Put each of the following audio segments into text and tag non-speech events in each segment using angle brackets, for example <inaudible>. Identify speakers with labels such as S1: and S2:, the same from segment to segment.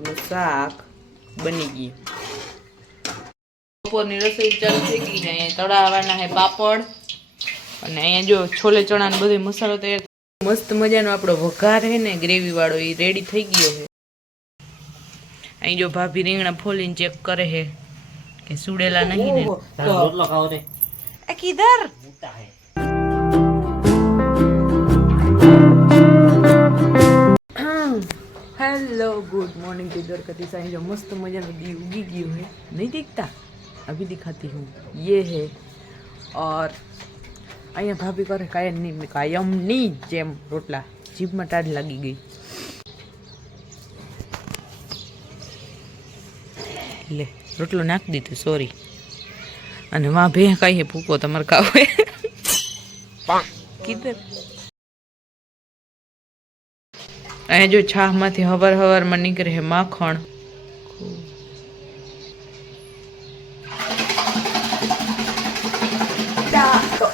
S1: મગનું શાક બની ગયું. બપોરની રસોઈ ચાલુ થઈ ગઈ ને અહીંયા તળાવવાના હે પાપડ. અને અહીંયા જો છોલે ચણા ને બધો મસાલો તૈયાર મસ્ત મજાનો આપણો વઘાર હે ને ગ્રેવી વાળો એ રેડી થઈ ગયો છે અહીં જો ભાભી રીંગણા ફોલીને ચેક કરે છે કે સુડેલા નહીં ને. કિધર?
S2: हेलो
S1: गुड मॉर्निंग के दर कति साई जो मस्त मज़ा नदी उगी गई है नहीं दिखता? अभी दिखाती हूँ। ये है और अँ भाभी कर कायम नहीं कायम नहीं जेम रोटला। जीप में टाड लगी गई। ले रोटलो नाक दी तो सॉरी अने वहाँ भे कहीं है भूको तमर खाओ किधर અહીં જો છાહમાંથી હવર હવરમાં નીકળે માખણ.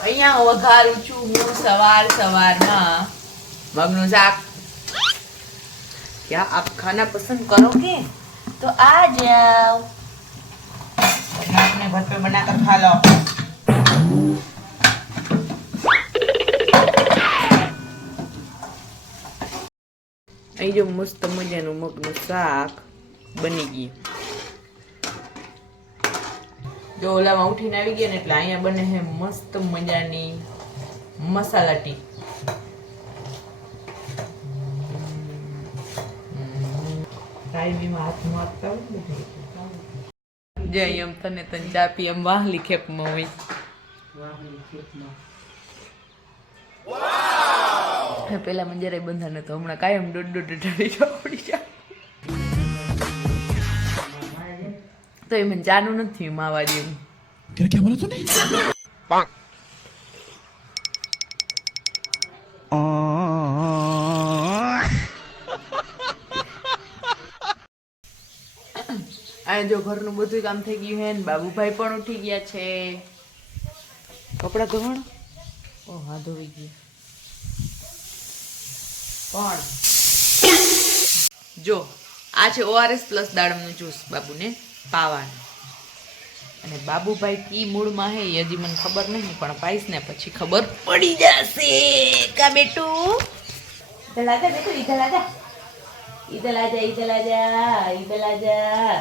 S1: અહીંયા વઘારું છું હું સવાર સવારમાં મગનું શાક. ક્યાં આપ ખાના પસંદ કરો કે? તો આ જાઓ આપને ઘર પે બનાકર ખા લો અહીં જો મસ્ત મજાનું મગનું શાક બની ગયું. જો ઓલામાં ઉઠીને આવી ગયા ને એટલે અહીંયા બને છે મસ્ત મજાની મસાલા ટી. જય એમ તને તને ચા પી એમ વાહલી ખેપમાં હોય. હે, પેલા મને જરાય બંધન હતો હમણાં કાયમ દોઢ દોઢ અઢાડી જવા પડી જાય. તો એ મને ચાનું નથી માવા જેવું
S3: ક્યાં બોલો તું
S1: અને જો ઘરનું બધું કામ થઈ ગયું હે ને બાબુભાઈ પણ ઉઠી ગયા છે. કપડાં ધોવાણ ઓ હા ધોવી ગયા. પણ. જો આ છે ઓઆરએસ પ્લસ દાડમનું જ્યુસ બાબુને પાવાનું. અને બાબુભાઈ કી મૂળમાં હે એ હજી મને ખબર નહીં પણ પાઈશ ને પછી ખબર પડી જશે. કા બેટું? ઇધર આજા બેટું ઇધર આજા ઇધર આજા ઇધર આજા ઇધર આજા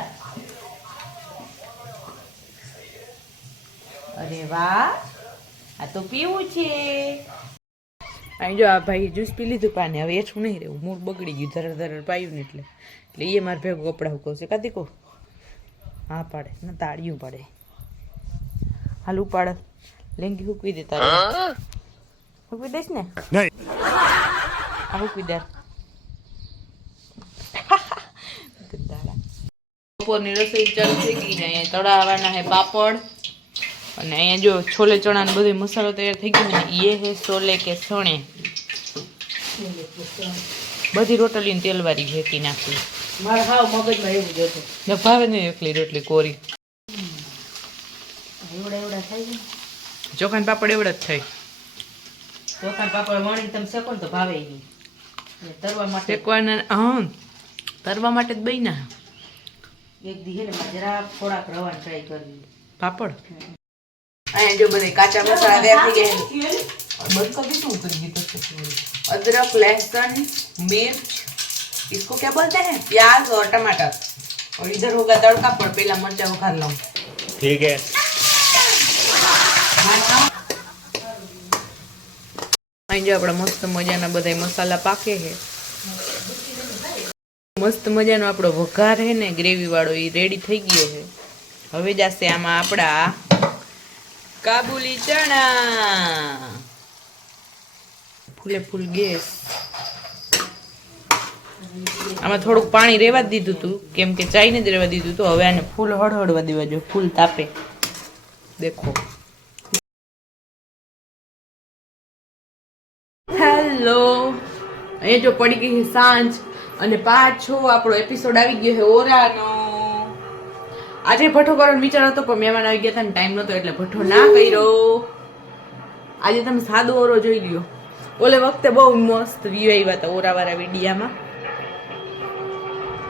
S1: અરે વાહ આ તો પીવું છે. અહીં જો આ ભાઈ જ્યુસ પી લીધું પાને હવે એઠું નહીં રહેવું. મૂળ બગડી ગયું ધરર ધરર પાયું ને એટલે. એટલે એ મારે ભેગું કપડાં હુકો છે કાતી કહું હા પાડે. ને તાળિયું પાડે. હાલ ઉપાડ. લેંગી હુકવી દે તારે. હુકવી દઈશ ને? આ હુકવી દે. <laughs> બપોરની રસોઈ ચાલુ થઈ ગઈ ને તળાવવાના હે પાપડ. અને અહીંયા જો છોલે ચણા ને બધો મસાલો તૈયાર થઈ ગયો ને એ હે છોલે કે સણે બધી રોટલી તેલવારી ભેકી નાખી.
S2: મારે હાવ મગજમાં એવું જ હતું.
S1: ભાવે નહીં એકલી રોટલી કોરી.
S2: એવડા એવડા થાય
S1: ચોખાન પાપડ એવડા જ થાય.
S2: ચોખા પાપડ વણી તમે શેકો ને તો ભાવે અને તરવા માટે
S1: શેકવાના હા તરવા માટે જ બન્યા.
S2: એક દી હે ને જરા થોડાક રવાની ટ્રાય કરવી.
S1: પાપડ? અહીંયા જો બધે કાચા મસાલા તૈયાર થઈ ગયા બંધ કરી શું કરી દીધું अदरक लहसुन मिर्च इसको क्या बोलते हैं प्याज और टमाटर और इधर होगा तड़का पर पहला मरचा उखाड़ लो
S3: ठीक है
S1: અહીં જો આપણા મસ્ત મજાના બધા મસાલા પાકે છે મસ્ત મજાનો આપણો વઘાર છે ને ગ્રેવી વાળો એ રેડી થઈ ગયો છે હવે જશે આમાં આપણા કાબુલી ચણા. ફૂલે ફૂલ ગેસ. આમાં થોડુંક પાણી રેવા જ દીધું હતું કેમ કે ચાઈને જ રેવા દીધું હતું હવે આને ફૂલ હળહળવા દેવા જો. ફૂલ તાપે. દેખો. હેલો. અહીંયા જો પડી ગઈ સાંજ અને પાછો આપણો એપિસોડ આવી ગયો છે ઓરાનો. આજે ભઠ્ઠો કરવાનો વિચાર હતો, પણ મહેમાન આવી ગયા હતા ને ટાઈમ નહોતો એટલે ભઠ્ઠો ના કર્યો. આજે તમે સાદો ઓરો જોઈ લ્યો. ઓલે વખતે બહુ મસ્ત વ્યૂ આવ્યા હતા ઓરાવાળા વિડીયામાં.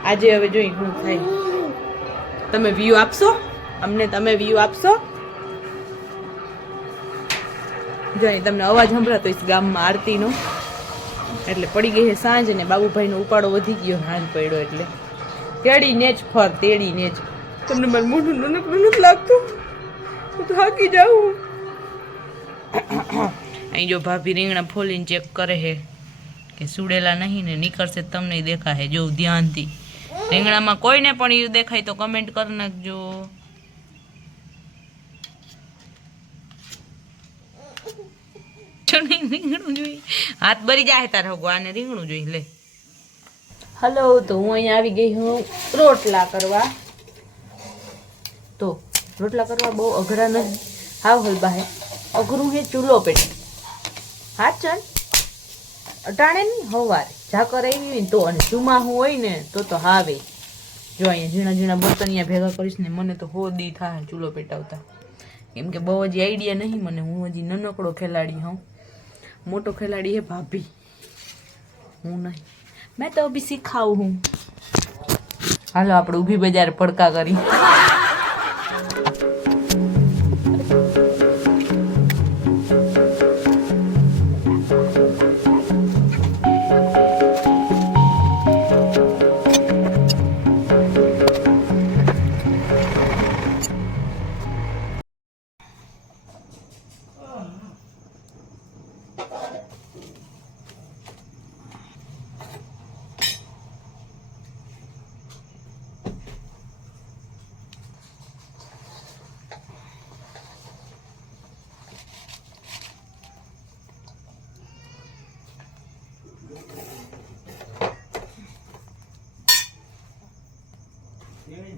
S1: આજે હવે જોઈ શું થાય. તમે વ્યૂ આપશો? અમને તમે વ્યૂ આપશો? જો તમને અવાજ સંભળાતો હશે ગામમાં આરતીનો. એટલે પડી ગઈ છે સાંજ અને બાબુભાઈનો ઉપાડો વધી ગયો સાંજ પડ્યો એટલે. તેડીને જ ફર, તેડીને જ. તમને મારું મોઢું નાનકડું નથી લાગતું? હું તો હાકી જાઉં. અહીં જો ભાભી રીંગણા ફોલીને ચેક કરે છે કે સુડેલા નહીં ને નીકળશે તમને દેખાશે. જો ધ્યાનથી. રીંગણામાં કોઈને પણ એવું દેખાય તો કમેન્ટ કરી નાખજો. રીંગણું જોઈ હાથ બરી જાય તારે હગો આને રીંગણું જોઈ લે. હલો તો હું અહીંયા આવી ગઈ હું રોટલા કરવા. તો રોટલા કરવા બહુ અઘરા નથી હાવ હલબા હે. અઘરું હે ચૂલો પેટ. હા ચલ. અટાણે નહીં, હવારે. ઝાકર આવી હોય ને તો, અને ચુમાહું હોય ને તો તો હાવે. જો અહીંયા ઝીણા ઝીણા અહીંયા ભેગા કરીશ ને મને તો હો દી થાય ચૂલો પેટાવતા. કેમ કે બહુ હજી આઈડિયા નહીં મને. હું હજી નાનકડો ખેલાડી હોઉં. મોટો ખેલાડી હે ભાભી. હું નહીં. મેં તો અભી શીખાવું હું. હાલો, આપણે ઊભી બજાર પડકા કરી.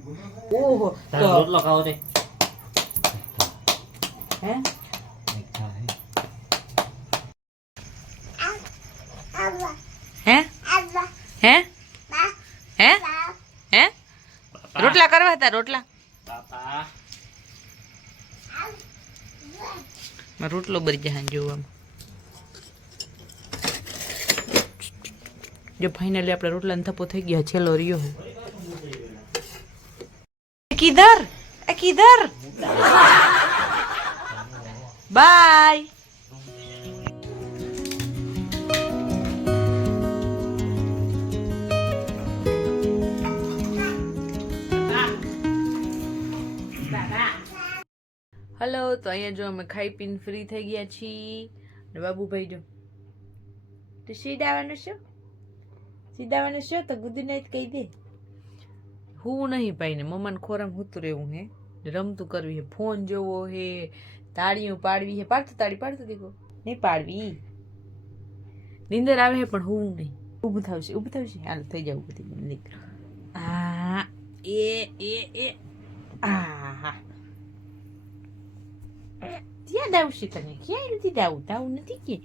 S1: ઓહો તો
S2: રોટલો ખાવો છે.
S1: હે? હે? હે? હે? હે? રોટલા કરવા હતા રોટલા? રોટલો બરી જાય જોવામાં. જો ફાઇનલી આપણે રોટલાનો થપ્પો થઈ ગયા છેલ્લો રહ્યો કિધર એ કિધર બાય હલો તો અહીંયા જો અમે ખાઈ પીને ફ્રી થઈ ગયા છીએ. ને બાબુભાઈ જો. તો સીડાવાનું શું? સીડાવાનું શું? તો ગુડ નાઇટ કહી દે. હું નહીં પાઈને મમ્માને ખોરામ હૂતું રહેવું હે. રમતું કરવી હે ફોન જોવો હે તાળીઓ પાડવી હે. પાડતો તાળી પાડતો દીકો નહીં પાડવી. નીંદર આવે હે પણ હું નહીં. ઊભું થશે ઊભું થશે હાલ થઈ જાવ બધી મને નીકળો આ એ એ એ. આ હા ત્યાં દાવશે તને. ક્યાંય નથી દાવું દાવું નથી કે.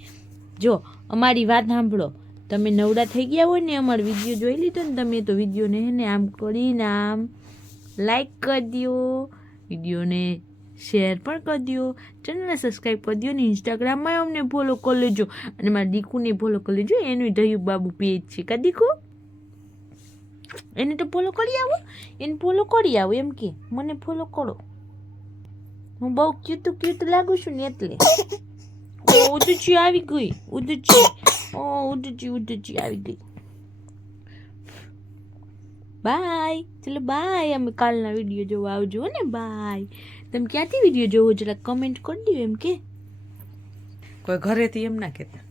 S1: જો અમારી વાત સાંભળો. તમે નવડા થઈ ગયા હોય ને અમારો વીડિયો જોઈ લીધો ને તમે તો વિડીયોને હે ને આમ કરીને આમ લાઈક કરી દો વિડીયોને શેર પણ કરી દો ચેનલને સબસ્ક્રાઈબ કરી દો ને ઇન્સ્ટાગ્રામમાં અમને ફોલો કરી લેજો. અને મારા દીકુને ફોલો કરી લેજો. એનું દયું બાબુ પેજ છે. કા દીકુ? એને તો ફોલો કરી આવો. એને ફોલો કરી આવો એમ કે. મને ફોલો કરો. હું બહુ ક્યુટ ક્યુટ લાગુ છું ને એટલે. <coughs> ઉદચી આવી ગઈ. ઉદચી ઓ ઉદચી ઉદચી આવી ગઈ બાય ચલો બાય અમે કાલના વીડિયો જોવા આવજો ને બાય તમે ક્યાંથી વીડિયો જોવો જરા કમેન્ટ કરી દો એમ કે કોઈ ઘરેથી એમ ના કહેતા